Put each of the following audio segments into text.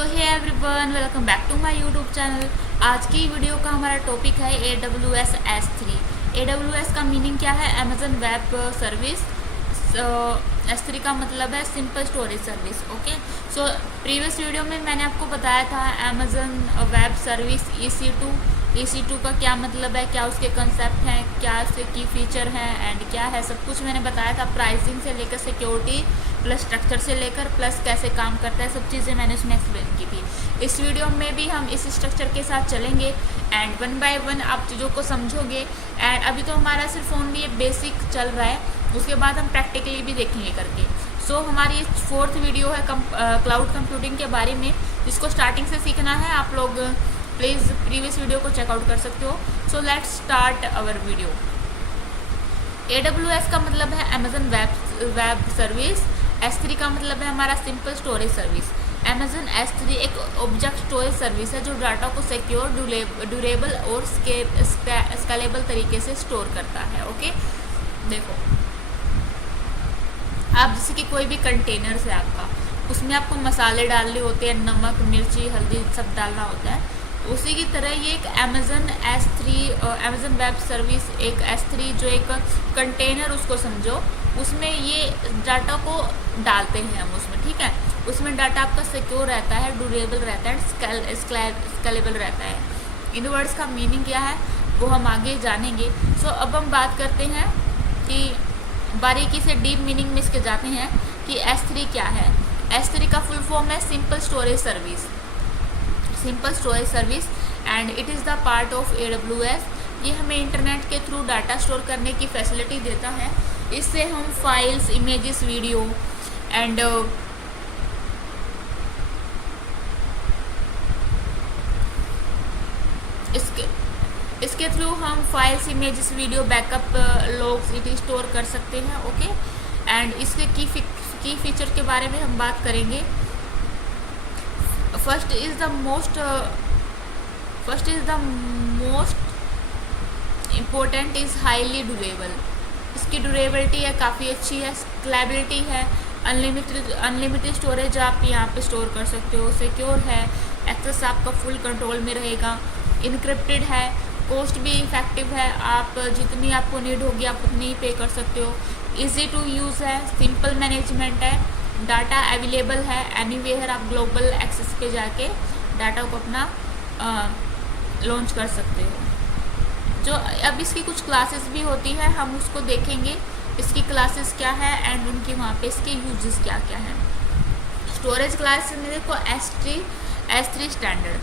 So hey everyone, welcome back to my YouTube channel. आज की video का हमारा टॉपिक है AWS S3। AWS का मीनिंग क्या है? Amazon web service. S3 का मतलब है simple storage service. Okay, so previous video में मैंने आपको बताया था अमेजन वेब सर्विस EC2 का क्या मतलब है, क्या उसके कंसेप्ट हैं, क्या उसके की फीचर हैं एंड क्या है, सब कुछ मैंने बताया था। प्राइसिंग से लेकर सिक्योरिटी प्लस स्ट्रक्चर से लेकर प्लस कैसे काम करता है, सब चीज़ें मैंने उसमें एक्सप्लेन की थी। इस वीडियो में भी हम इस स्ट्रक्चर के साथ चलेंगे एंड वन बाय वन आप चीज़ों को समझोगे। एंड अभी तो हमारा सिर्फ ओनली ये बेसिक चल रहा है, उसके बाद हम प्रैक्टिकली भी देखेंगे करके। सो हमारी 4th वीडियो है क्लाउड कंप्यूटिंग के बारे में, जिसको स्टार्टिंग से सीखना है आप लोग प्लीज़ प्रीवियस वीडियो को चेकआउट कर सकते हो। So let's start our video. AWS का मतलब है अमेजन वेब सर्विस। S3 का मतलब है हमारा simple storage service. Amazon S3 एक ऑब्जेक्ट स्टोरेज सर्विस है जो डाटा को सिक्योर, ड्यूरेबल और स्केलेबल तरीके से स्टोर करता है। ओके, देखो आप जैसे कि कोई भी कंटेनर्स है आपका, उसमें आपको मसाले डालने होते हैं, नमक, मिर्ची, हल्दी सब डालना होता है। उसी की तरह ये एक अमेजन वेब सर्विस, एक S3 जो एक कंटेनर उसको समझो, उसमें ये डाटा को डालते हैं हम उसमें, ठीक है। उसमें डाटा आपका सिक्योर रहता है, ड्यूरेबल रहता है, स्केलेबल रहता है। इन वर्ड्स का मीनिंग क्या है वो हम आगे जानेंगे। सो अब हम बात करते हैं कि बारीकी से डीप मीनिंग में इसके जाते हैं कि S3 क्या है। S3 का फुल फॉर्म है simple storage service and it is the part of AWS। ये हमें इंटरनेट के थ्रू डाटा स्टोर करने की फैसिलिटी देता है। इससे हम फाइल्स, इमेजेस, वीडियो एंड इसके थ्रू हम files, images, video, backup, logs it store कर सकते हैं। ओके, एंड इसके की फीचर के बारे में हम बात करेंगे। First is the most important is highly durable. इसकी ड्यूरेबिलिटी है काफ़ी अच्छी है, स्केलेबिलिटी है, अनलिमिटेड स्टोरेज आप यहाँ पे स्टोर कर सकते हो, सिक्योर है, एक्सेस आपका फुल कंट्रोल में रहेगा, इनक्रिप्टेड है, कॉस्ट भी इफेक्टिव है, आप जितनी आपको नीड होगी आप उतनी ही पे कर सकते हो, इजी टू यूज़ है, सिंपल मैनेजमेंट है, डाटा अवेलेबल है एनीवेयर, आप ग्लोबल एक्सेस पे जाके डाटा को अपना लॉन्च कर सकते हो। जो अब इसकी कुछ क्लासेस भी होती है, हम उसको देखेंगे इसकी क्लासेस क्या है एंड उनकी वहाँ पे इसके यूजेस क्या क्या हैं। स्टोरेज क्लास में देखो S3 स्टैंडर्ड,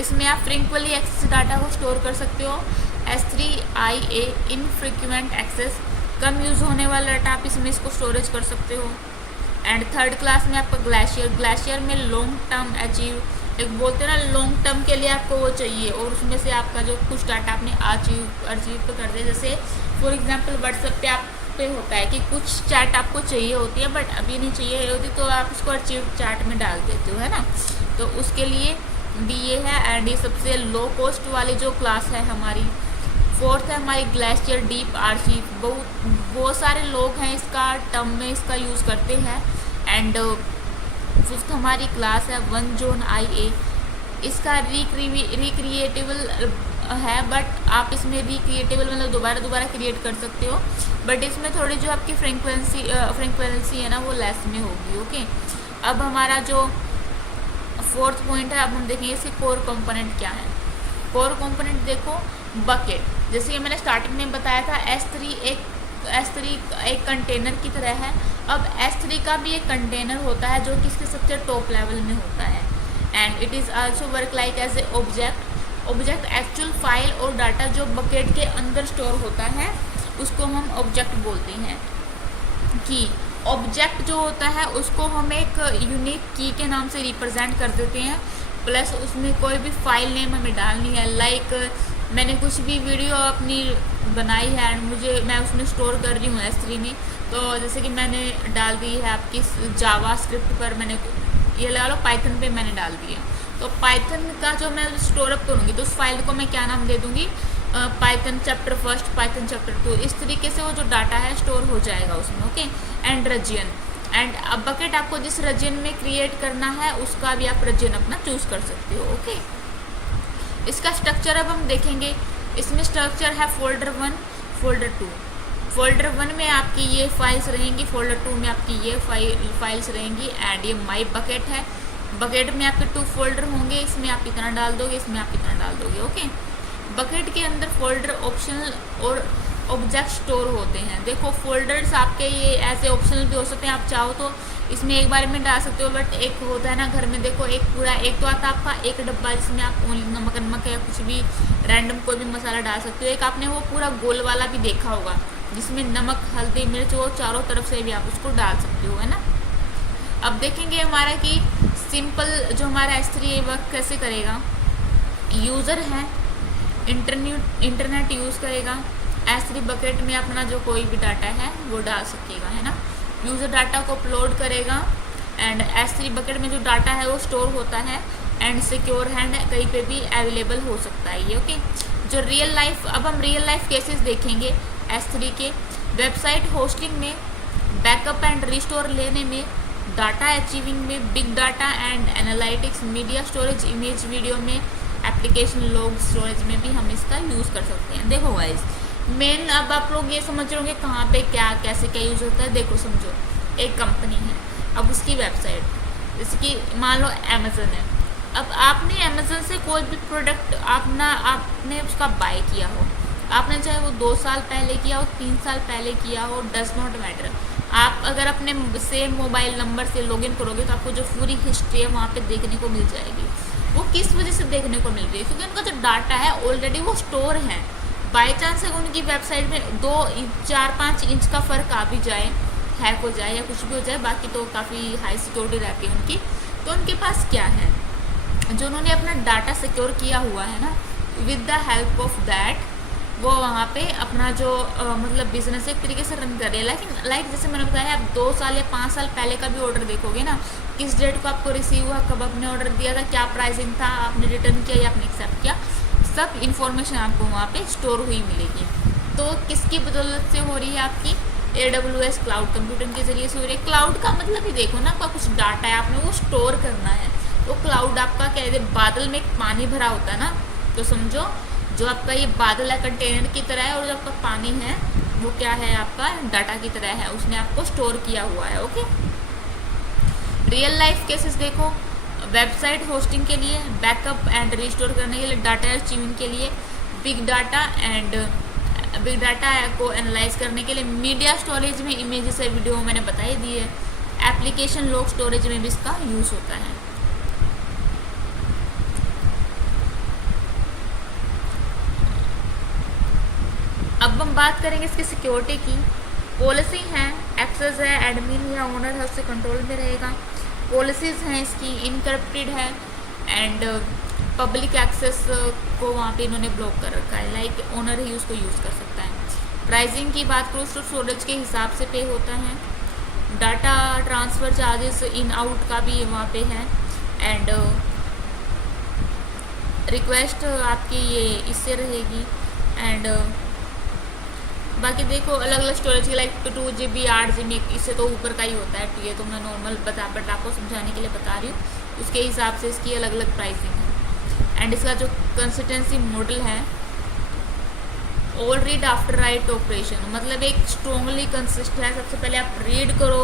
इसमें आप फ्रीक्वेंटली एक्सेस डाटा को स्टोर कर सकते हो। S3IA इनफ्रीक्वेंट एक्सेस, कम यूज़ होने वाला डाटा आप इसमें इसको स्टोरेज कर सकते हो। एंड 3rd क्लास में आपका ग्लेशियर में लॉन्ग टर्म अचीव, एक बोलते हैं ना लॉन्ग टर्म के लिए आपको वो चाहिए और उसमें से आपका जो कुछ डाटा आपने अचीव तो कर दिया। जैसे फॉर एग्जांपल व्हाट्सएप पे आप पे होता है कि कुछ चैट आपको चाहिए होती है बट अभी नहीं चाहिए होती, तो आप उसको अचीव चैट में डाल देते हो, है ना। तो उसके लिए भी ये है एंड ये सबसे लो कॉस्ट वाली जो क्लास है हमारी। 4th है हमारी ग्लेशियर डीप आर्शीव, बहुत सारे लोग हैं इसका टर्म में इसका यूज़ करते हैं। एंड 5th हमारी क्लास है OneZone IA, इसका रिक्रिएटेबल है बट आप इसमें रिक्रिएटेबल मतलब दोबारा क्रिएट कर सकते हो, बट इसमें थोड़ी जो आपकी फ्रीक्वेंसी है ना वो लेस में होगी। ओके, अब हमारा जो 4th पॉइंट है, अब हम देखेंगे इसके कोर कंपोनेंट क्या है। कोर कंपोनेंट देखो, बकेट, जैसे कि मैंने स्टार्टिंग में बताया था S3 एक कंटेनर की तरह है। अब S3 का भी एक कंटेनर होता है जो कि इसके सबसे टॉप लेवल में होता है and it is also work like as a object actual file और डाटा जो बकेट के अंदर स्टोर होता है उसको हम ऑब्जेक्ट बोलते हैं। की ऑब्जेक्ट जो होता है उसको हम एक यूनिक की के नाम से रिप्रेजेंट कर देते हैं, प्लस उसमें कोई भी फाइल नेम हमें डालनी है। लाइक मैंने कुछ भी वीडियो अपनी बनाई है एंड मैं उसमें स्टोर कर रही हूँ S3 में, तो जैसे कि मैंने डाल दी है आपकी जावा स्क्रिप्ट पर, मैंने ये लगा लो पाइथन पे मैंने डाल दी है, तो पाइथन का जो मैं स्टोर अप करूँगी तो उस फाइल को मैं क्या नाम दे दूँगी, पाइथन चैप्टर 1, पाइथन चैप्टर 2, इस तरीके से वो जो डाटा है स्टोर हो जाएगा उसमें। ओके, एंड रीजन एंड अब बकेट आपको जिस रीजन में क्रिएट करना है उसका भी आप रीजन अपना चूज कर सकते हो। ओके, इसका स्ट्रक्चर अब हम देखेंगे। इसमें स्ट्रक्चर है फोल्डर 1, फोल्डर 2। फोल्डर 1 में आपकी ये फाइल्स रहेंगी, फोल्डर 2 में आपकी ये फाइल्स रहेंगी। एंड ये माई बकेट है, बकेट में आपके 2 फोल्डर होंगे, इसमें आप इतना डाल दोगे, इसमें आप इतना डाल दोगे। ओके, बकेट के अंदर फोल्डर ऑप्शनल और ऑब्जेक्ट स्टोर होते हैं। देखो फोल्डर्स आपके ये ऐसे ऑप्शनल भी हो सकते हैं, आप चाहो तो इसमें एक बार में डाल सकते हो, बट एक होता है ना घर में, देखो एक पूरा एक तो आता है आपका एक डब्बा जिसमें आप नमक या कुछ भी रैंडम कोई भी मसाला डाल सकते हो। एक आपने वो पूरा गोल वाला भी देखा होगा जिसमें नमक हल्दी मिर्च वो चारों तरफ से भी आप उसको डाल सकते हो, है ना। अब देखेंगे हमारा कि सिंपल जो हमारा S3 वर्क कैसे करेगा। यूज़र है, इंटरनेट यूज़ करेगा, S3 बकेट में अपना जो कोई भी डाटा है वो डाल सकेगा, है ना। यूज़र डाटा को अपलोड करेगा एंड S3 बकेट में जो डाटा है वो स्टोर होता है एंड सिक्योर हैंड कहीं पे भी अवेलेबल हो सकता है ये। ओके, जो रियल लाइफ, अब हम रियल लाइफ केसेस देखेंगे S3 के। वेबसाइट होस्टिंग में, बैकअप एंड रिस्टोर लेने में, डाटा अचीविंग में, big data and analytics, media storage, image video में, एप्लीकेशन लॉग स्टोरेज में भी हम इसका यूज़ कर सकते हैं। देखो गाइस, मेन अब आप लोग ये समझ रहे होंगे कहाँ पे क्या कैसे क्या यूज़ होता है। देखो समझो, एक कंपनी है, अब उसकी वेबसाइट, इसकी मान लो अमेज़न है। अब आपने अमेज़न से कोई भी प्रोडक्ट आपने उसका बाय किया हो, आपने चाहे वो 2 साल पहले किया हो, 3 साल पहले किया हो, डज नॉट मैटर। आप अगर अपने सेम मोबाइल नंबर से लॉगिन करोगे तो आपको जो पूरी हिस्ट्री है वहाँ पे देखने को मिल जाएगी। वो किस वजह से देखने को मिल रही है, क्योंकि उनका जो डाटा है ऑलरेडी वो स्टोर है। बाई चांस अगर उनकी वेबसाइट में 4-5 इंच का फ़र्क आ भी जाए, हैक हो जाए या कुछ भी हो जाए, बाकी तो काफ़ी हाई सिक्योरिटी रहती है उनकी। तो उनके पास क्या है, जो उन्होंने अपना डाटा सिक्योर किया हुआ है ना, with the help of that वो वहाँ पे अपना जो मतलब बिजनेस एक तरीके से रन कर रहे हैं। लेकिन लाइक जैसे मैंने बताया, आप 2 साल या 5 साल पहले का भी ऑर्डर देखोगे ना, किस डेट को आपको रिसीव हुआ, कब आपने ऑर्डर दिया था, क्या प्राइसिंग था, आपने रिटर्न किया या आपने एक्सेप्ट किया, सब इन्फॉर्मेशन आपको वहाँ पे स्टोर हुई मिलेगी। तो किसकी बदौलत से हो रही है, आपकी AWS क्लाउड कंप्यूटिंग के जरिए से हो रही है। क्लाउड का मतलब ही देखो ना, आपका कुछ डाटा है, आपने वो स्टोर करना है। तो क्लाउड आपका क्या है, बादल में पानी भरा होता है ना, तो समझो जो आपका ये बादल है कंटेनर की तरह है, और जो आपका पानी है वो क्या है, आपका डाटा की तरह है, उसने आपको स्टोर किया हुआ है। ओके, रियल लाइफ केसेस देखो, वेबसाइट होस्टिंग के लिए, बैकअप एंड रिस्टोर करने के लिए, डाटा अचीविंग के लिए, बिग डाटा को एनालाइज करने के लिए, मीडिया स्टोरेज में, इमेजेस है, वीडियो मैंने बता ही दी है, एप्लीकेशन लॉग स्टोरेज में भी इसका यूज़ होता है। अब हम बात करेंगे इसकी सिक्योरिटी की। पॉलिसी हैं, एक्सेस है, एडमिन या ओनर है उससे कंट्रोल में रहेगा। पॉलिसीज़ हैं इसकी, इनकरप्टेड है एंड पब्लिक एक्सेस को वहाँ पे इन्होंने ब्लॉक कर रखा है, लाइक ओनर ही उसको यूज़ कर सकता है। प्राइसिंग की बात करूँ तो स्टोरेज के हिसाब से पे होता है। Data transfer charges in out का भी वहाँ पे है एंड रिक्वेस्ट आपकी ये इससे रहेगी एंड बाकी देखो अलग अलग स्टोरेज की, लाइक 2 GB 8 GB इससे तो ऊपर का ही होता है। तो ये तो मैं नॉर्मल बट आपको समझाने के लिए बता रही हूँ, उसके हिसाब से इसकी अलग अलग प्राइसिंग है। एंड इसका जो कंसिस्टेंसी मॉडल है, all read after write operation, मतलब एक स्ट्रॉन्गली कंसिस्ट है। सबसे पहले आप रीड करो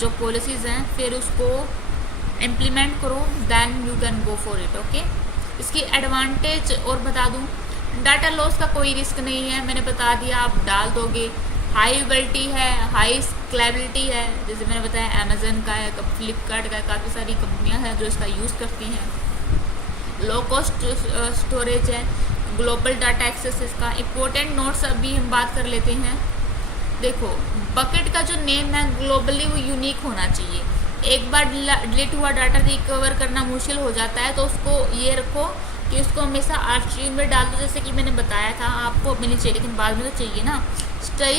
जो पॉलिसीज़ हैं, फिर उसको इम्प्लीमेंट करो, then you can go for it. Okay, इसकी एडवांटेज और बता दूँ, डाटा लॉस का कोई रिस्क नहीं है, मैंने बता दिया, आप डाल दोगे। हाई एबिलिटी है, हाई स्केलेबिलिटी है, जैसे मैंने बताया अमेज़न का है, फ्लिपकार्ट का है, काफ़ी सारी कंपनियां हैं जो इसका यूज़ करती हैं। लो कॉस्ट स्टोरेज है, ग्लोबल डाटा एक्सेस इसका। इंपॉर्टेंट नोट्स अभी हम बात कर लेते हैं। देखो बकेट का जो नेम है ग्लोबली वो यूनिक होना चाहिए। एक बार डिलीट हुआ डाटा रिकवर करना मुश्किल हो जाता है, तो उसको ये रखो कि उसको हमेशा आर्चिव में डाल दो, जैसे कि मैंने बताया था आपको मिलनी चाहिए, लेकिन बाद में तो चाहिए ना।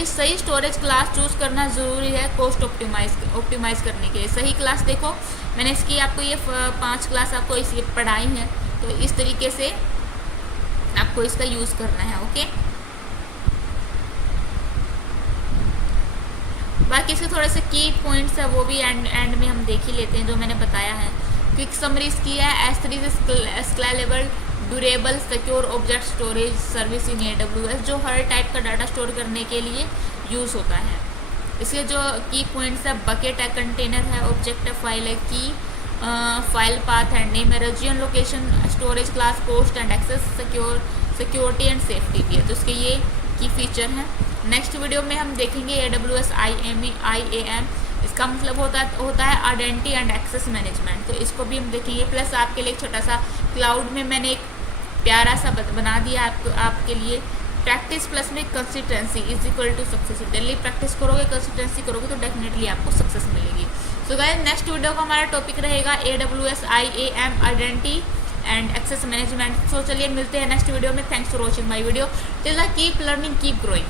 सही स्टोरेज क्लास चूज़ करना ज़रूरी है कॉस्ट ऑप्टिमाइज़ करने के लिए। सही क्लास देखो, मैंने इसकी आपको ये 5 क्लास आपको इसलिए पढ़ाई हैं, तो इस तरीके से आपको इसका यूज़ करना है। ओके, बाकी इसके थोड़े से की पॉइंट्स है वो भी एंड में हम देख ही लेते हैं जो मैंने बताया है। क्विक समरीज की है। S3 is scalable durable secure object storage service in AWS, जो हर टाइप का डाटा स्टोर करने के लिए यूज़ होता है। इसके जो की पॉइंट्स है, बकेट है, कंटेनर है, ऑब्जेक्ट है, फाइल है, की फाइल पाथ है, नेम है, region, location, storage class, post and access, security and safety भी है। तो इसके ये की फीचर हैं। नेक्स्ट वीडियो में हम देखेंगे AWS IAM। इसका मतलब होता है आइडेंटिटी एंड एक्सेस मैनेजमेंट, तो इसको भी हम देखेंगे। प्लस आपके लिए एक छोटा सा क्लाउड में मैंने एक प्यारा सा बना दिया आपके लिए। प्रैक्टिस प्लस में consistency is equal to success. Daily practice करोगे, कंसिस्टेंसी करोगे तो डेफिनेटली आपको सक्सेस मिलेगी। सो गाइस, नेक्स्ट वीडियो का हमारा टॉपिक रहेगा AWS IAM identity and access management. So चलिए मिलते हैं नेक्स्ट वीडियो में। Thanks for watching my video. Till keep learning, keep growing.